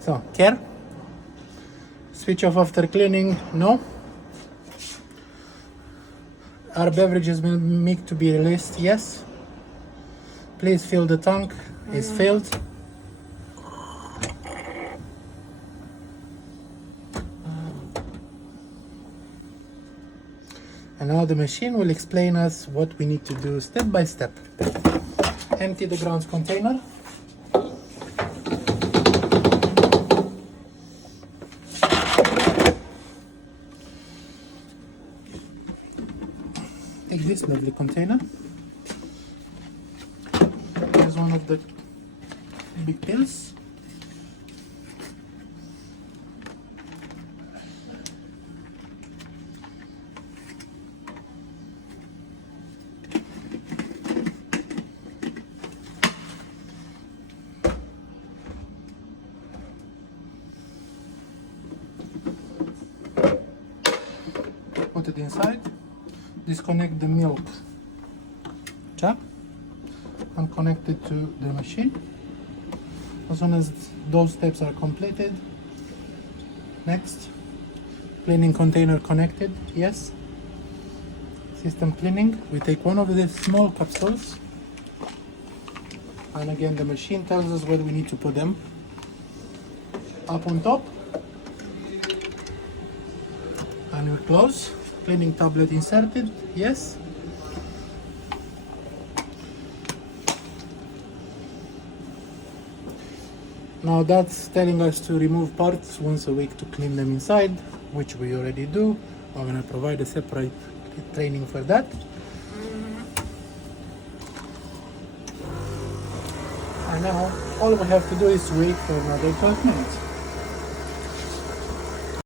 So, care. Switch off after cleaning, no. Are beverages meant to be released? Yes. Please fill the tank. Is filled. And now the machine will explain us what we need to do step by step. Empty the grounds container. Take this lovely container. Here's one of the big pills. Put it inside. Disconnect the milk tap and connect it to the machine. As soon as those steps are completed, next, cleaning container connected, yes. System cleaning, we take one of the small capsules, and again the machine tells us where we need to put them. Up on top, and we close. Cleaning tablet inserted, yes. Now that's telling us to remove parts once a week to clean them inside, which we already do. I'm gonna provide a separate training for that. And now all we have to do is wait for another 12 minutes.